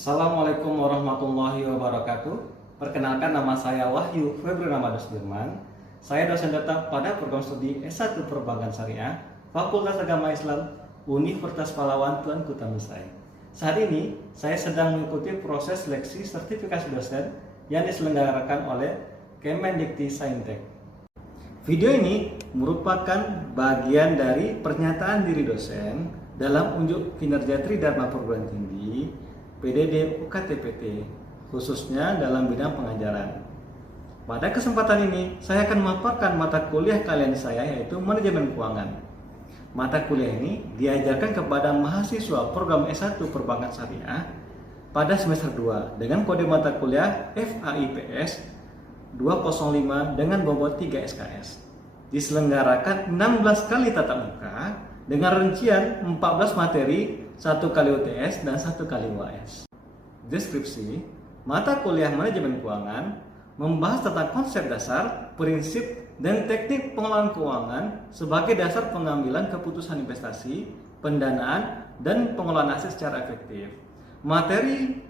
Assalamualaikum warahmatullahi wabarakatuh. Perkenalkan, nama saya Wahyu Febri Ramadan Sudirman. Saya dosen tetap pada program studi S1 Perbankan Syariah, Fakultas Agama Islam, Universitas Pahlawan Tuanku Tamisai. Saat ini saya sedang mengikuti proses seleksi sertifikasi dosen yang diselenggarakan oleh Kemendikti-Saintek. Video ini merupakan bagian dari pernyataan diri dosen dalam unjuk kinerja Tridharma Perguruan Tinggi PDD UKT-PT, khususnya dalam bidang pengajaran. Pada kesempatan ini, saya akan memaparkan mata kuliah kalian saya, yaitu Manajemen Keuangan. Mata kuliah ini diajarkan kepada mahasiswa program S1 Perbankan Syariah pada semester 2 dengan kode mata kuliah FAIPS 205 dengan bobot 3 SKS. Diselenggarakan 16 kali tatap muka dengan rincian 14 materi, 1 kali UTS dan 1 kali UAS. Deskripsi mata kuliah Manajemen Keuangan membahas tentang konsep dasar, prinsip, dan teknik pengelolaan keuangan sebagai dasar pengambilan keputusan investasi, pendanaan, dan pengelolaan aset secara efektif. Materi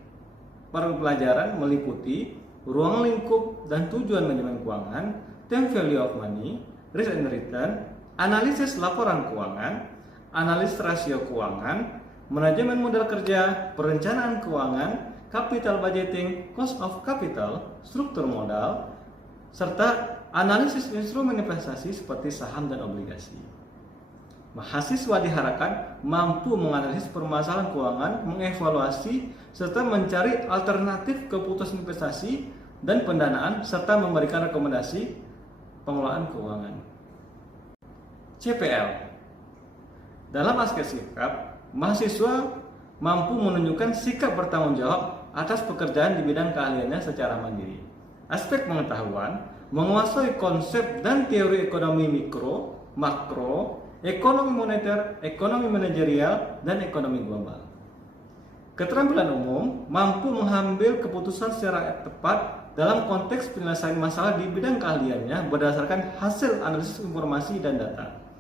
pelajaran meliputi ruang lingkup dan tujuan manajemen keuangan, time value of money, risk and return, analisis laporan keuangan, analisis rasio keuangan, manajemen modal kerja, perencanaan keuangan, capital budgeting, cost of capital, struktur modal, serta analisis instrumen investasi seperti saham dan obligasi. Mahasiswa diharapkan mampu menganalisis permasalahan keuangan, mengevaluasi, serta mencari alternatif keputusan investasi dan pendanaan, serta memberikan rekomendasi pengelolaan keuangan. CPL. Dalam aspek sikap, mahasiswa mampu menunjukkan sikap bertanggung jawab atas pekerjaan di bidang keahliannya secara mandiri. Aspek pengetahuan, menguasai konsep dan teori ekonomi mikro, makro, ekonomi moneter, ekonomi manajerial, dan ekonomi global. Keterampilan umum, mampu mengambil keputusan secara tepat dalam konteks penyelesaian masalah di bidang keahliannya berdasarkan hasil analisis informasi dan data.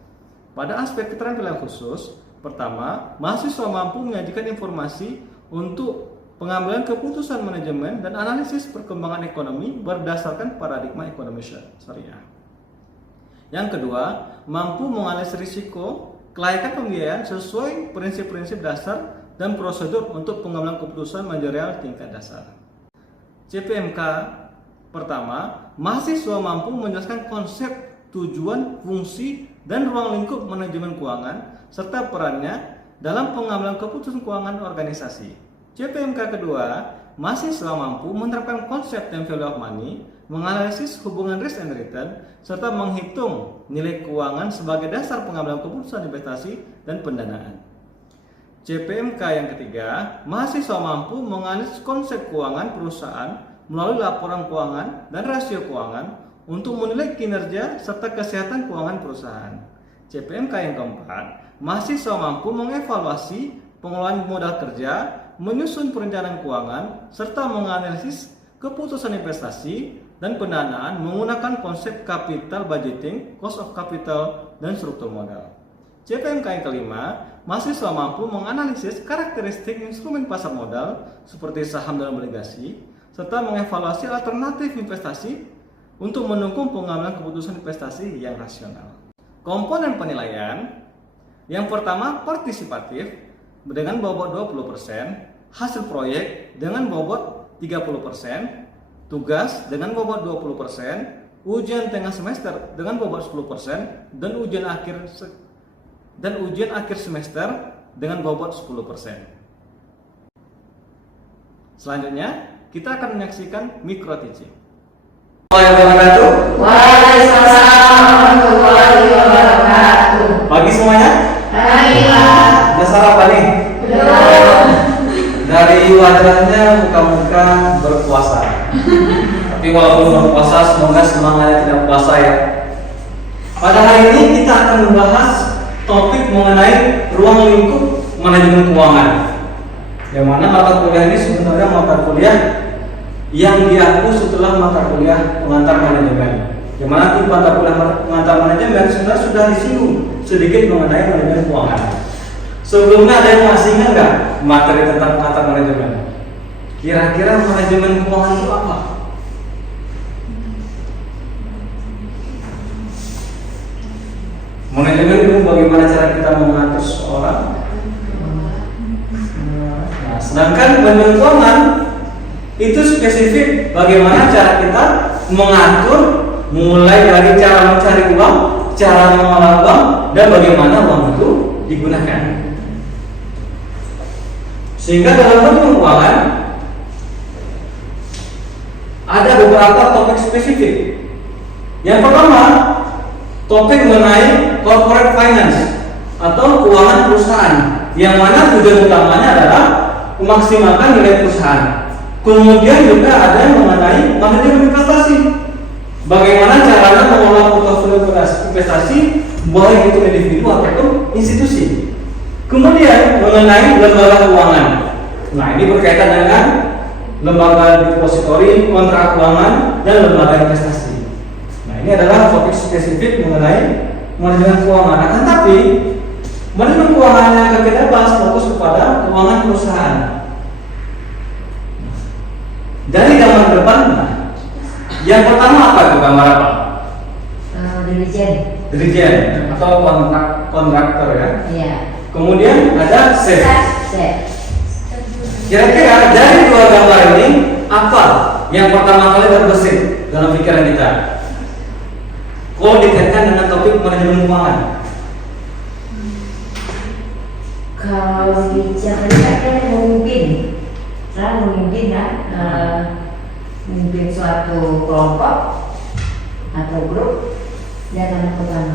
Pada aspek keterampilan khusus, pertama, mahasiswa mampu menyajikan informasi untuk pengambilan keputusan manajemen dan analisis perkembangan ekonomi berdasarkan paradigma ekonomi syariah. Yang kedua, mampu menganalisis risiko, kelayakan pembiayaan sesuai prinsip-prinsip dasar dan prosedur untuk pengambilan keputusan manajerial tingkat dasar. CPMK pertama, mahasiswa mampu menjelaskan konsep, tujuan, fungsi, dan ruang lingkup manajemen keuangan serta perannya dalam pengambilan keputusan keuangan organisasi. CPMK kedua, mahasiswa mampu menerapkan konsep time value of money, menganalisis hubungan risk and return, serta menghitung nilai keuangan sebagai dasar pengambilan keputusan investasi dan pendanaan. CPMK yang ketiga, mahasiswa mampu menganalisis konsep keuangan perusahaan melalui laporan keuangan dan rasio keuangan untuk menilai kinerja serta kesehatan keuangan perusahaan. CPMK yang keempat, mahasiswa mampu mengevaluasi pengelolaan modal kerja, menyusun perencanaan keuangan, serta menganalisis keputusan investasi dan pendanaan menggunakan konsep capital budgeting, cost of capital, dan struktur modal. CPMK yang kelima, mahasiswa mampu menganalisis karakteristik instrumen pasar modal seperti saham dan obligasi, serta mengevaluasi alternatif investasi untuk mendukung pengambilan keputusan investasi yang rasional. Komponen penilaian yang pertama, partisipatif dengan bobot 20%, hasil proyek dengan bobot 30%, tugas dengan bobot 20%, ujian tengah semester dengan bobot 10%, dan ujian akhir semester dengan bobot 10%. Selanjutnya, kita akan menyaksikan micro teaching. Waalaikumsalam warahmatullahi wabarakatuh. Pagi semuanya? Baiklah. Udah sarapan nih? Belum. Dari wajahnya muka-muka berpuasa. Tapi walaupun berpuasa, semoga semangatnya tidak puasa ya. Pada hari ini kita akan membahas topik mengenai ruang lingkup manajemen keuangan. Yang mana mata kuliah ini sebenarnya mata kuliah yang diaku setelah mata kuliah pengantar manajemen. Yang mana di mata kuliah pengantar manajemen sebenarnya sudah disinggung sedikit mengenai manajemen keuangan. Sebelumnya ada yang masih ingat nggak materi tentang pengantar manajemen? Kira-kira manajemen keuangan itu apa? Manajemen itu bagaimana cara kita mengatur seseorang. Nah, sedangkan manajemen keuangan itu spesifik bagaimana cara kita mengatur, mulai dari cara mencari uang, cara mengelola uang, dan bagaimana uang itu digunakan. Sehingga dalam manajemen keuangan ada beberapa topik spesifik. Yang pertama, topik mengenai corporate finance atau keuangan perusahaan, yang mana tujuan utamanya adalah memaksimalkan nilai perusahaan. Kemudian juga ada yang mengenai manajemen investasi, bagaimana caranya mengelola portofolio investasi baik itu individu ataupun institusi. Kemudian mengenai lembaga keuangan. Nah, ini berkaitan dengan lembaga depository, kontrak keuangan, dan lembaga investasi. Nah, ini adalah topik spesifik mengenai manajemen keuangan. Akan tapi manajemen keuangan yang akan kita bahas fokus kepada keuangan perusahaan. Dari gambar depan, yang pertama apa itu gambar apa? Dirijen atau kontraktor ya. Iya. Kemudian ada chef. Kira-kira dari dua gambar ini apa yang pertama kali terbesit dalam pikiran kita? Kalau dikaitkan dengan topik manajemen keuangan. Kalau bicara kan memimpin kan, memimpin suatu kelompok atau grup, dia akan pertama.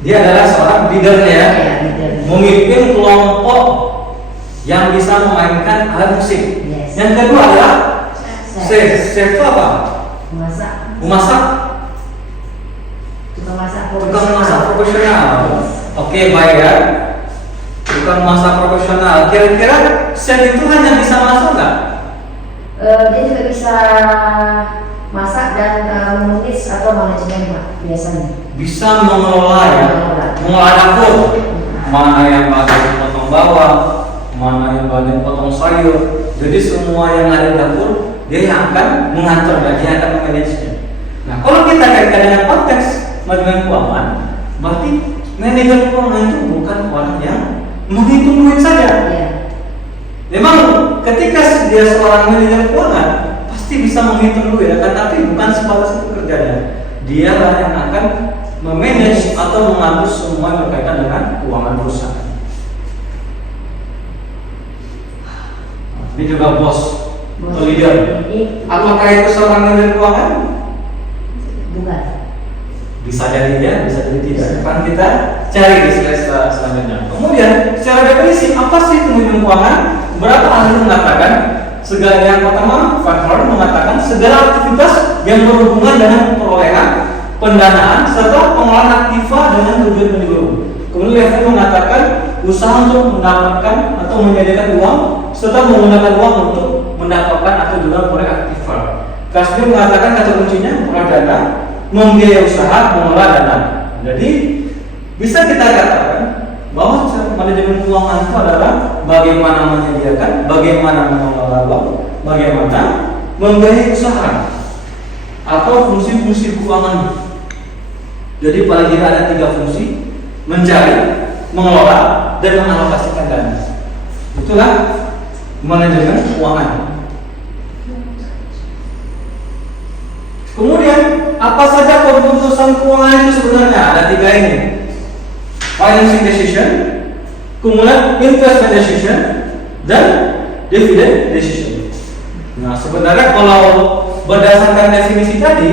Dia adalah seorang leader ya, leader. Memimpin kelompok yang bisa memainkan alat musik. Yes. Yang kedua adalah chef itu apa? Memasak. Tukang masak profesional. Oke, baik ya. Tukang masak profesional. Kira-kira chef itu hanya bisa masak nggak? Dia juga bisa masak dan menulis atau manajemen biasanya. Bisa mengelola ya, mengelola dapur. Mana yang bagian potong bawang, mana yang bagian potong sayur. Jadi semua yang ada di dapur dia yang akan mengatur dan dia akan memanagenya. Nah, kalau kita kaitkan dengan konteks manajemen keuangan, berarti manajemen keuangan itu bukan orang yang menghitung duit saja. Ya. Memang ketika dia seorang manajer keuangan pasti bisa menghitung duit, tapi bukan sebatas itu kerjanya. Dia lah yang akan memanage atau mengatur semua yang berkaitan dengan keuangan perusahaan. Ini juga bos atau leader. Apakah itu seorang manajer keuangan? Bukan. Bisa jadi ya, bisa jadi tidak. Akan kita cari di slide selanjutnya. Kemudian secara definisi apa sih manajemen keuangan? Berapa ahli mengatakan segala yang pertama, Van Horn mengatakan segala aktivitas yang berhubungan dengan perolehan, pendanaan, serta pengelolaan aktiva dengan tujuan menyeluruh. Kemudian Levin mengatakan usaha untuk mendapatkan atau menyediakan uang serta menggunakan uang untuk mendapatkan atau juga proyek aktiva. Kasbir mengatakan kata kuncinya dana, membiayai usaha, mengelola dana. Jadi bisa kita katakan bahwa manajemen keuangan itu adalah bagaimana menyediakan, bagaimana mengelola uang, bagaimana membiayai usaha atau fungsi-fungsi keuangan. Jadi paling tidak ada 3 fungsi: mencari, mengelola, dan mengalokasikan dana. Itulah manajemen keuangan. Kemudian apa saja keputusan keuangan itu sebenarnya? Ada 3 ini: financing decision, kemudian investment decision, dan dividend decision. Nah, sebenarnya kalau berdasarkan definisi tadi,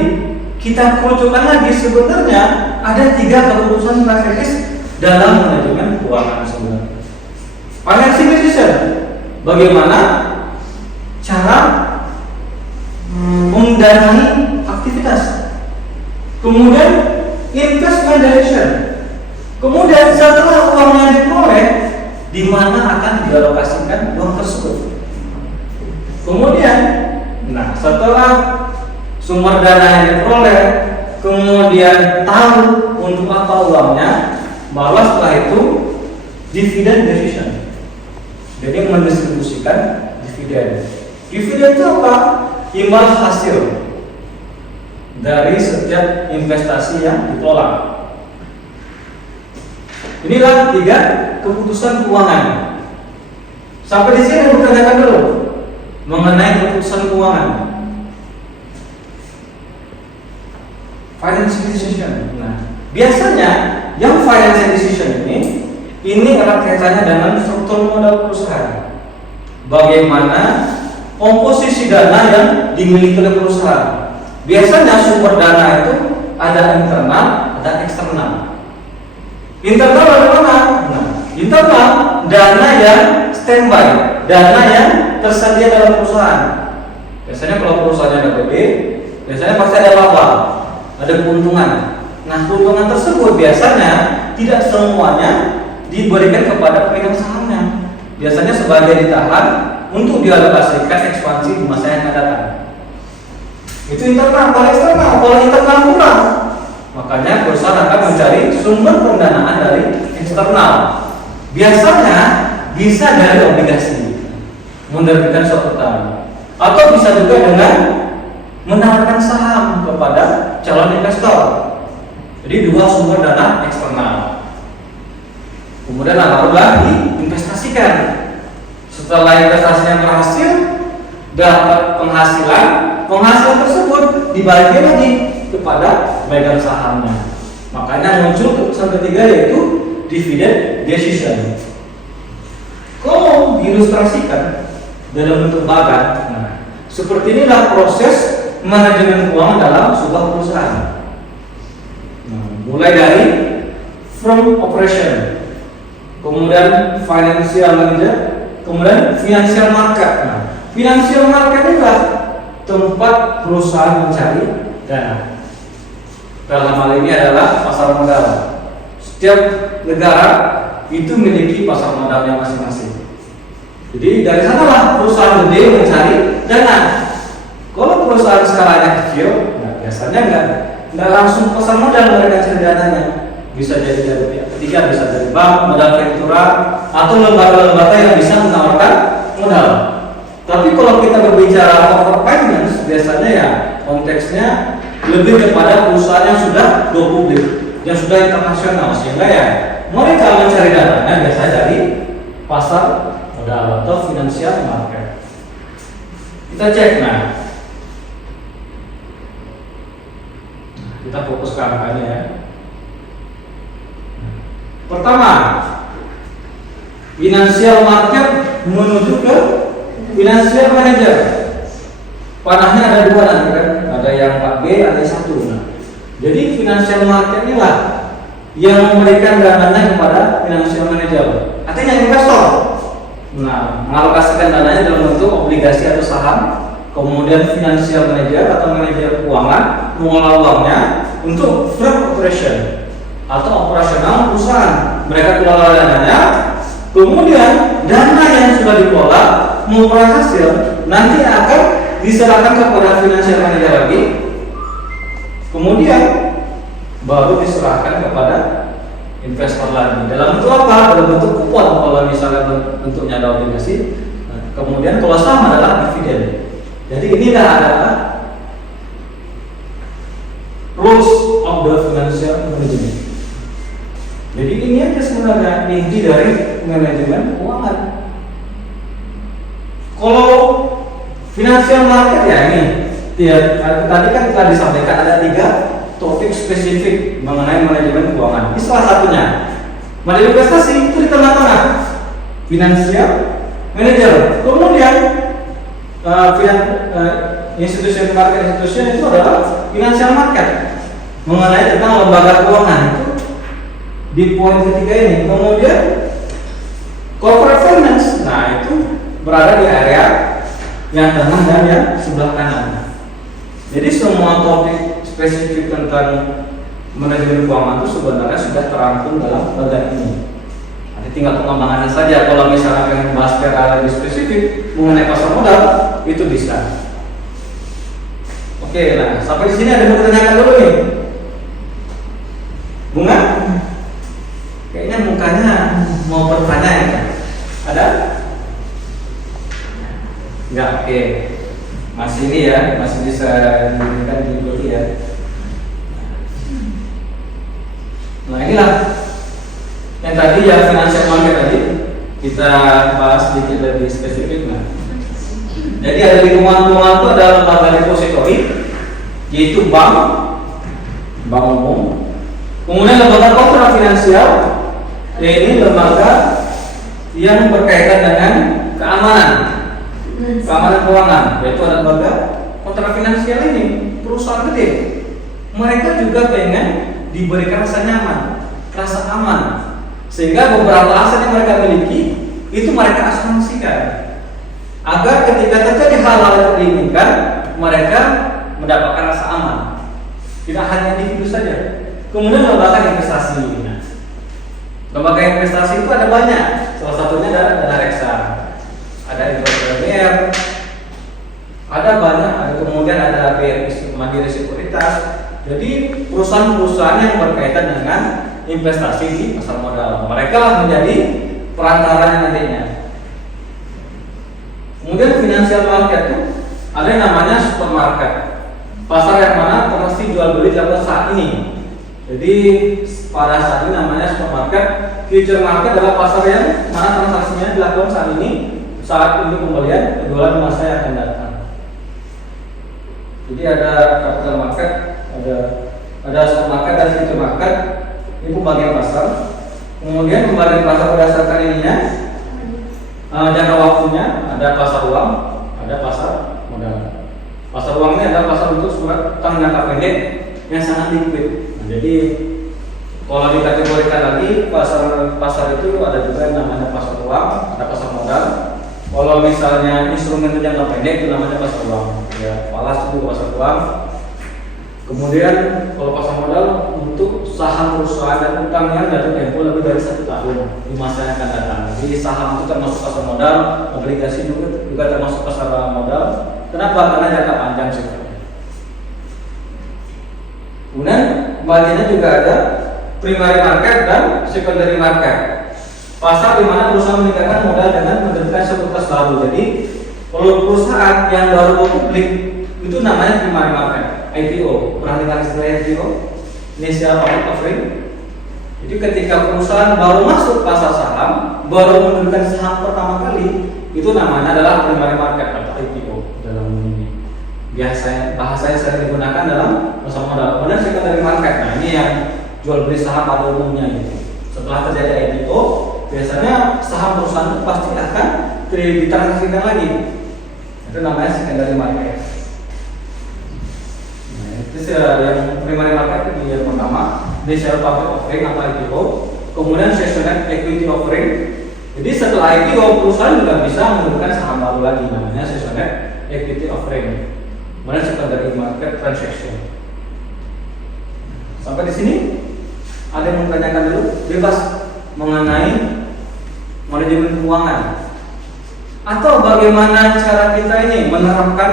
kita kerucutkan lagi, sebenarnya ada 3 keputusan strategis dalam manajemen keuangan sebenarnya. Financing decision, bagaimana cara mendanai aktivitas. Kemudian investment decision, kemudian setelah uangnya diperoleh, di mana akan dialokasikan uang tersebut. Kemudian, nah setelah sumber dana yang diperoleh, kemudian tahu untuk apa uangnya, baru setelah itu dividend decision. Jadi mendistribusikan dividen. Dividen itu apa? Imbal hasil dari setiap investasi yang dikelola. Inilah 3 keputusan keuangan. Sampai di sini bertanyakan dulu mengenai keputusan keuangan. Financial decision. Nah, biasanya yang financial decision ini erat kaitannya dengan struktur modal perusahaan. Bagaimana komposisi dana yang dimiliki oleh perusahaan. Biasanya sumber dana itu ada internal, ada eksternal. Internal bagaimana? Nah, internal dana yang standby, dana yang tersedia dalam perusahaan. Biasanya kalau perusahaannya ada gede, biasanya pasti ada laba, ada keuntungan. Nah, keuntungan tersebut biasanya tidak semuanya diberikan kepada pemegang sahamnya. Biasanya sebagian ditahan untuk dialokasikan ekspansi di masa yang akan datang. Itu internal. Kalau eksternal, kalau internal kurang, makanya perusahaan akan mencari sumber pendanaan dari eksternal. Biasanya bisa dari obligasi, menerbitkan suatu tahun, atau bisa juga dengan menawarkan saham kepada calon investor. Jadi 2 sumber dana eksternal. Kemudian barulah diinvestasikan. Setelah investasinya berhasil, dapat penghasilan tersebut dibagi lagi kepada pemegang sahamnya. Makanya muncul keputusan ketiga yaitu dividend decision. Kalau diilustrasikan dalam bentuk bagan, nah, seperti inilah proses manajemen keuangan dalam sebuah perusahaan. Nah, mulai dari firm operation, kemudian financial manager, kemudian financial market. Nah, financial market adalah tempat perusahaan mencari dana. Dalam hal ini adalah pasar modal. Setiap negara itu memiliki pasar modalnya masing-masing. Jadi dari sanalah perusahaan gede mencari dana. Kalau perusahaan skalanya kecil, nah biasanya nggak langsung pasar modal mereka cari dananya. Bisa jadi dari pihak ketiga, bisa dari bank, modal ventura, atau lembaga-lembaga yang bisa menawarkan modal. Tapi kalau kita berbicara corporate finance, biasanya ya konteksnya lebih kepada perusahaan yang sudah go publik, yang sudah internasional, sehingga ya mereka mencari dananya biasanya dari pasar modal atau financial market. Kita cek, nah kita fokus ke angkanya ya. Pertama, financial market menuju ke financial manager. Panahnya ada 2 nanti kan, ada yang 4B, ada yang 1. Nah, jadi financial market inilah yang memberikan dananya kepada financial manager. Artinya investor. Nah, mengalokasikan dananya dalam bentuk obligasi atau saham. Kemudian financial manager atau manajer keuangan mengelola uangnya untuk firm operation atau operasional perusahaan. Mereka kelola dananya, kemudian dana yang sudah dikelola memperoleh hasil nanti akan diserahkan kepada financial manager lagi, kemudian baru diserahkan kepada investor lagi. Dalam bentuk apa? Dalam bentuk kupon kalau misalnya bentuknya ada obligasi. Nah, kemudian kalau saham adalah dividen. Jadi inilah adalah rules of the financial management. Jadi ini aja sebenarnya inti dari manajemen keuangan. Kalau financial market ya ini, ya, tadi kan telah disampaikan ada 3 topik spesifik mengenai manajemen keuangan. Ini salah satunya. Manajemen investasi itu di tengah-tengah. Financial manager. Kemudian institusi market institusi itu adalah financial market. Mengenai tentang lembaga keuangan itu di poin ketiga ini. Kemudian corporate finance, nah itu berada di area yang tengah dan yang sebelah kanan. Jadi semua topik spesifik tentang manajemen keuangan itu sebenarnya sudah terangkum dalam bagian ini. Nanti tinggal pengembangannya saja. Kalau misalnya pengen bahas secara lebih spesifik mengenai pasar modal, itu bisa. Oke, nah sampai di sini ada yang bertanyakan dulu nih, Bunga? Kayaknya mukanya mau bertanya ya? Ada? Enggak, oke. Masih ini ya, masih bisa diberikan diikuti ya. Nah inilah yang tadi ya, financial market tadi kita bahas sedikit lebih spesifik. Nah, jadi ada lingkungan keuangan itu ada lembaga depository, yaitu bank umum. Kemudian lembaga kontra finansial, yaitu lembaga yang berkaitan dengan keamanan keuangan, yaitu ada lembaga kontra finansial ini perusahaan gede. Mereka juga pengen diberikan rasa nyaman, rasa aman, sehingga beberapa aset yang mereka miliki itu mereka asuransikan agar ketika terjadi hal-hal yang diinginkan mereka mendapatkan rasa aman. Tidak hanya individu saja. Kemudian lembaga investasi. Nah, lembaga investasi itu ada banyak. Salah satunya adalah dana reksa, ada Indopremier, ada banyak. Ada kemudian ada BRI Mandiri Sekuritas. Jadi perusahaan-perusahaan yang berkaitan dengan investasi di pasar modal, mereka lah menjadi perantaranya nantinya. Kemudian financial market itu ada yang namanya supermarket, pasar yang mana transaksi jual beli dilakukan saat ini. Jadi pada saat ini namanya supermarket. Future market adalah pasar yang mana transaksinya dilakukan saat ini, saat untuk pembelian penjualan masa yang akan datang. Jadi ada capital market, ada supermarket dan future market. Ini pembagian pasar. Kemudian pembagian pasar berdasarkan ininya jangka waktunya, ada pasar uang, ada pasar modal. Pasar uang ini adalah pasar untuk surat utang jangka pendek yang sangat liquid. Nah, jadi kalau dikategorikan lagi pasar itu ada juga yang namanya pasar uang, ada pasar modal. Kalau misalnya instrumen itu jangka pendek itu namanya pasar uang. Ya, falas itu pasar uang. Kemudian kalau pasar modal untuk saham perusahaan dan utang yang jatuh tempo lebih dari 1 tahun di masa yang akan datang. Jadi saham itu termasuk pasar modal, obligasi juga termasuk pasar modal. Kenapa? Karena jangka panjang sifatnya. Kemudian bagiannya juga ada primary market dan secondary market. Pasar di mana perusahaan meningkatkan modal dengan menerbitkan sekuritas baru. Jadi kalau perusahaan yang baru publik itu namanya primary market, IPO. Pernah dengar istilah IPO? Initial Public Offering. Jadi ketika perusahaan baru masuk pasar saham, baru menerbitkan saham pertama kali, itu namanya adalah primary market atau IPO dalam ini. Biasanya bahasa yang sering digunakan dalam pasar modal. Kemudian secondary market. Nah, ini yang jual beli saham pada umumnya gitu. Setelah terjadi IPO, biasanya saham perusahaan itu pasti akan ditransaksikan lagi. Itu namanya secondary market. Nah, itu yang primary market itu yang pertama, initial public offering atau IPO. Kemudian seasonal equity offering. Jadi setelah IPO perusahaan juga bisa menerbitkan saham baru lagi, namanya seasonal equity offering. Kemudian secondary market transaction. Sampai di sini ada yang menanyakan dulu, bebas mengenai manajemen keuangan atau bagaimana cara kita ini menerapkan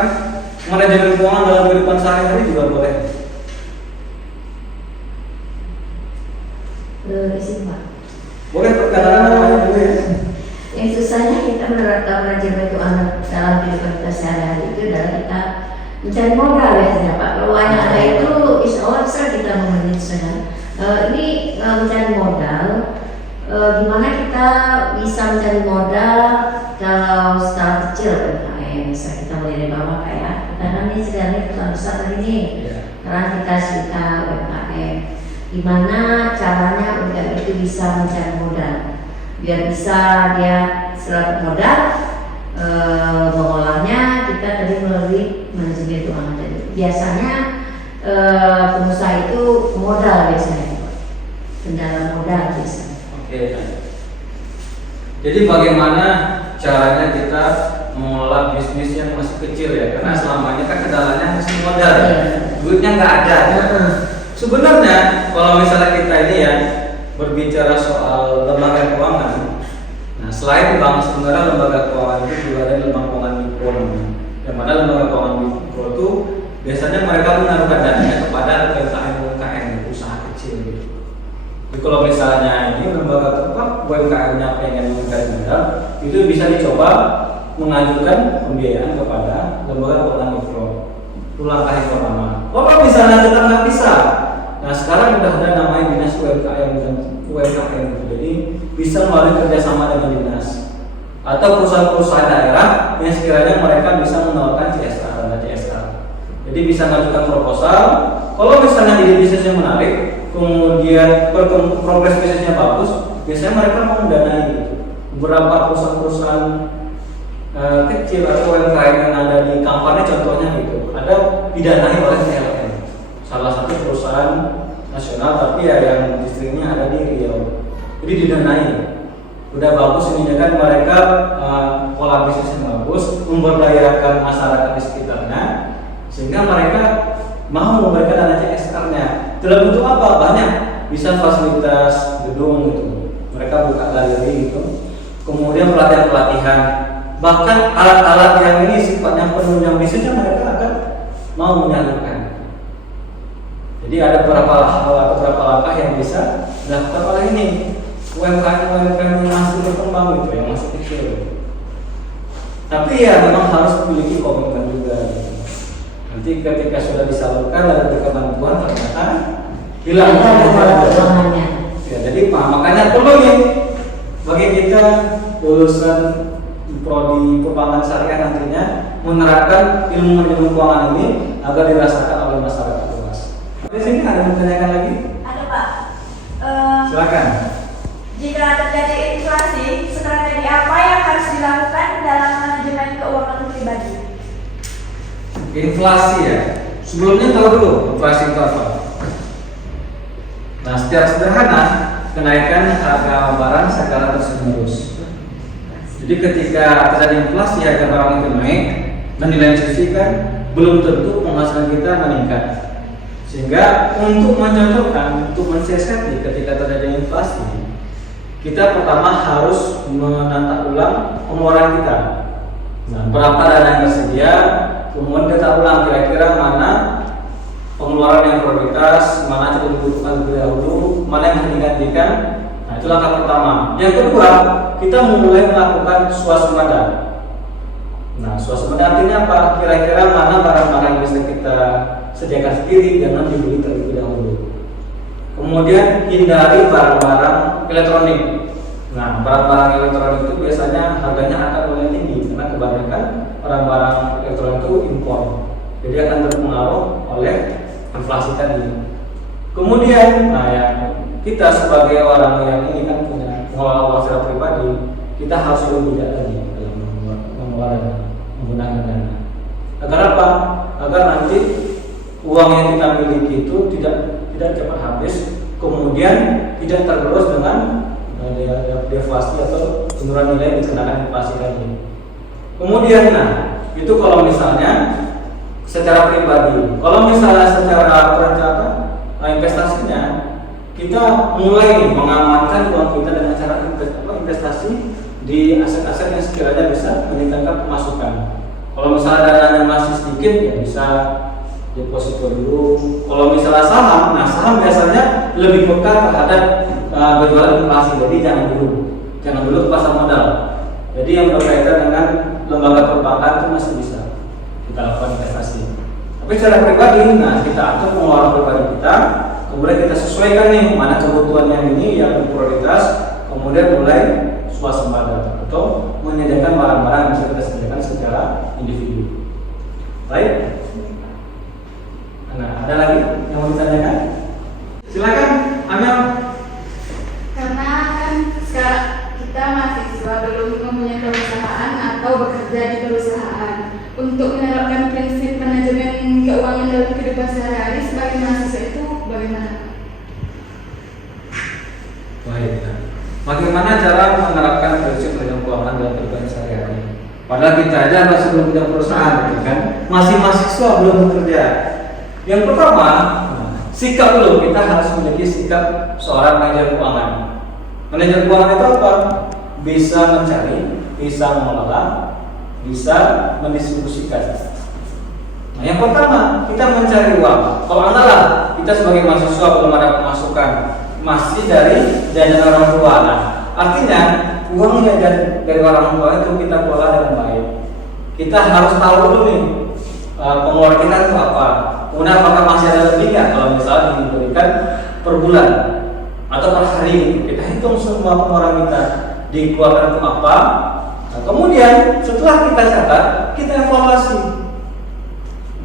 manajemen keuangan dalam kehidupan sehari-hari juga boleh. Isi Pak. Boleh perkenalan namanya dulu ya. Yang susahnya kita menerapkan manajemen keuangan dalam kehidupan kita sehari-hari itu adalah kita mencari modal biasanya Pak. Kalau ada itu insya Allah bisa kita memanage dengan ini mencari modal. Gimana kita bisa mencari modal kalau skala kecil bisa kita mulai dari bawah kayak karena ini sebenarnya perusahaan besar tadi nih karena kita cerita UMKM gimana caranya UMKM itu bisa mencari modal biar bisa dia setelah modal mengolahnya kita tadi melalui manajemen keuangan tadi biasanya pengusaha itu modal biasanya kendala modal biasanya. Oke. Jadi bagaimana caranya kita mengelola bisnis yang masih kecil ya? Karena selama ini kan kendalanya masih modal, duitnya nggak ada. Sebenarnya kalau misalnya kita ini ya berbicara soal lembaga keuangan, nah selain bank sebenarnya lembaga keuangan itu juga ada lembaga keuangan mikro, yang mana lembaga keuangan mikro itu biasanya mereka menaruhkan dananya kepada UMKM usaha kecil gitu. Jadi kalau misalnya ini lembaga UMKM-nya pengen mencari modal, itu bisa dicoba mengajukan pembiayaan kepada lembaga keuangan mikro. Itu langkah yang pertama. Kalau misalnya kita nggak bisa, nah sekarang udah ada namanya dinas UMKM dan UMKM, jadi bisa melalui kerjasama dengan dinas atau perusahaan-perusahaan daerah yang sekiranya mereka bisa menawarkan CSR dan CSR. Jadi bisa mengajukan proposal. Kalau misalnya ide bisnisnya menarik, kemudian progres bisnisnya bagus, biasanya mereka mau mendanai gitu. Beberapa perusahaan-perusahaan kecil atau UMKM yang ada di Kampar contohnya gitu, ada didanai oleh PLN, salah satu perusahaan nasional tapi ya yang distriknya ada di Riau. Jadi didanai, udah bagus ini kan mereka pola bisnis yang bagus, memberdayakan masyarakat di sekitarnya, sehingga mereka mau memberikan dana CSR-nya. Dalam bentuk apa? Banyak, bisa fasilitas gedung gitu, mereka buka galeri gitu, kemudian pelatihan-pelatihan, bahkan alat-alat yang ini sifatnya penunjang bisnisnya mereka akan mau menyalurkan. Jadi ada beberapa hal atau beberapa langkah yang bisa dilakukan oleh ini UMKM yang masih berkembang gitu, yang masih kecil. Tapi ya memang harus memiliki komitmen juga gitu. Nanti ketika sudah disalurkan lalu diberikan bantuan ternyata hilang keuangannya. Ya, jadi makanya perlu ya bagi kita lulusan prodi perbankan syariah nantinya menerapkan ilmu manajemen keuangan ini agar dirasakan oleh masyarakat luas. Di sini ada yang bertanyakan lagi? Ada Pak. Silakan. Jika terjadi inflasi, strategi apa yang harus dilakukan dalam manajemen keuangan pribadi? Inflasi ya. Sebelumnya tahu dulu inflasi itu apa. Nah, secara sederhana kenaikan harga barang secara terus-menerus. Jadi ketika terjadi inflasi harga barang itu naik dan di lain sisi kan belum tentu penghasilan kita meningkat. Sehingga untuk mencocokkan, untuk mensiasati ketika terjadi inflasi, kita pertama harus menata ulang pengeluaran kita. Nah, berapa dana yang tersedia, kemudian kita ulang kira-kira mana pengeluaran yang prioritas, mana cukup dibutuhkan terlebih dahulu, mana yang digantikan. Nah, itu langkah pertama. Yang kedua, kita mulai melakukan swasembada. Nah, swasembada artinya apa? Kira-kira mana barang-barang yang bisa kita sediakan sendiri, jangan dibeli terlebih dahulu. Kemudian hindari barang-barang elektronik. Nah, barang-barang elektronik itu biasanya harganya akan mulai tinggi karena kebanyakan barang-barang elektronik itu impor. Jadi akan terpengaruh oleh inflasi tadi. Kemudian, nah ya kita sebagai orang yang ini kan punya pengelola uang secara pribadi, kita harus lebih bijak lagi dalam mengeluarkan menggunakan dana. Agar apa? Agar nanti uang yang kita miliki itu tidak cepat habis, kemudian tidak tergerus dengan deflasi atau penurunan nilai dikenakan inflasi tadi. Kemudian, nah itu kalau misalnya secara pribadi. Kalau misalnya secara perencanaan investasinya, kita mulai mengamankan uang kita dengan cara investasi di aset-aset yang sekiranya bisa meningkatkan pemasukan. Kalau misalnya dananya masih sedikit, ya bisa deposito dulu. Kalau misalnya saham, nah saham biasanya lebih peka terhadap gejolak inflasi. Jadi jangan dulu ke pasar modal. Jadi yang berkaitan dengan lembaga perbankan itu masih bisa kita lakukan investasi. Tapi secara pribadi, nah kita atur pengeluaran pribadi kita, kemudian kita sesuaikan nih mana kebutuhan yang ini yang prioritas, kemudian mulai swasembada atau menyediakan barang-barang yang bisa kita sediakan secara individu. Baik. Nah, ada lagi yang mau ditanyakan? Silakan, Amel. Karena kan sekarang kita mahasiswa belum mempunyai perusahaan atau bekerja di perusahaan. Untuk menerapkan prinsip manajemen keuangan dalam kehidupan sehari-hari sebagai mahasiswa itu bagaimana? Baik. Bagaimana cara menerapkan prinsip manajemen keuangan dalam kehidupan sehari-hari? Padahal kita aja masih belum punya perusahaan, kan? Masih mahasiswa belum bekerja. Yang pertama, sikap dulu. Kita harus memiliki sikap seorang manajer keuangan. Manajer keuangan itu apa? Bisa mencari, bisa mengelola, bisa mendistribusikan. Nah, yang pertama kita mencari uang. Kalau adalah kita sebagai mahasiswa belum ada pemasukan, masih dari jajan orang tua. Nah, artinya uangnya dari orang tua itu kita kelola dengan baik. Kita harus tahu dulu nih pengeluaran kita itu apa. Kemudian apakah masih ada lebih nggak kalau misalnya diberikan per bulan atau per hari. Kita hitung semua pengeluaran kita dikeluarkan untuk apa. Nah, kemudian setelah kita catat, kita evaluasi.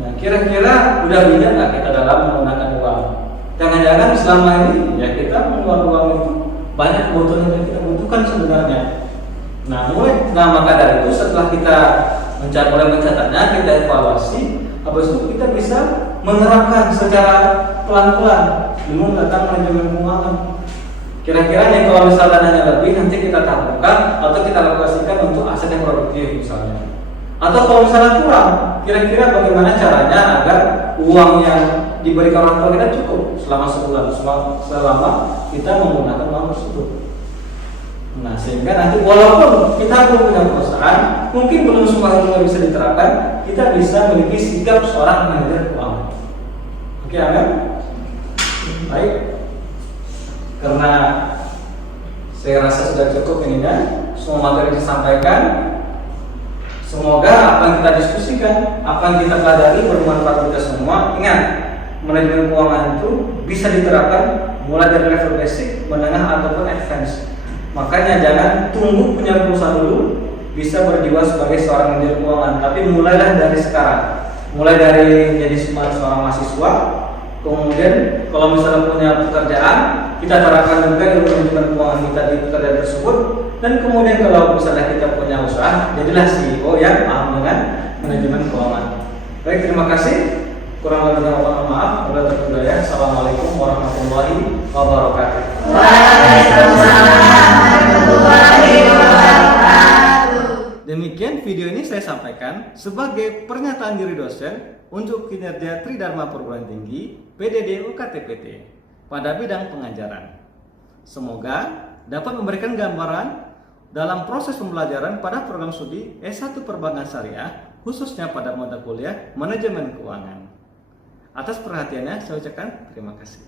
Nah, kira-kira udah bijak nggak kita dalam menggunakan uang? Jangan-jangan selama ini ya kita mengeluarkan uang itu banyak kebutuhan yang kita butuhkan sebenarnya. Nah, maka dari itu setelah kita mulai mencatatnya, kita evaluasi, habis itu kita bisa menerapkan secara pelan-pelan ilmu tentang manajemen keuangan. Kira-kira nih kalau misalnya dananya lebih, nanti kita tabungkan atau kita alokasikan untuk aset yang produktif misalnya. Atau kalau misalnya kurang, kira-kira bagaimana caranya agar uang yang diberikan orang tua kita cukup selama sebulan, selama kita menggunakan uang tersebut. Nah, sehingga nanti walaupun kita belum punya perusahaan, mungkin belum semua itu bisa diterapkan, kita bisa memiliki sikap seorang manajer keuangan. Oke, amin. Baik. Karena saya rasa sudah cukup ininya, semua materi disampaikan. Semoga apa yang kita diskusikan, apa yang kita pelajari bermanfaat kita semua. Ingat, manajemen keuangan itu bisa diterapkan mulai dari level basic, menengah ataupun advance. Makanya jangan tunggu punya perusahaan dulu bisa berjiwa sebagai seorang manajer keuangan, tapi mulailah dari sekarang. Mulai dari jadi seorang mahasiswa, kemudian kalau misalnya punya pekerjaan, kita terapkan juga ilmu manajemen keuangan kita di pekerjaan tersebut, dan kemudian kalau misalnya kita punya usaha, jadilah CEO yang paham dengan manajemen keuangan. Baik, terima kasih. Kurang lebihnya mohon maaf. Wabillahi taufiq wal hidayah. Assalamualaikum warahmatullahi wabarakatuh. Demikian video ini saya sampaikan sebagai pernyataan diri dosen untuk kinerja Tridharma Perguruan Tinggi PDD UKT-PT pada bidang pengajaran. Semoga dapat memberikan gambaran dalam proses pembelajaran pada program studi S1 Perbankan Syariah, khususnya pada mata kuliah Manajemen Keuangan. Atas perhatiannya saya ucapkan terima kasih.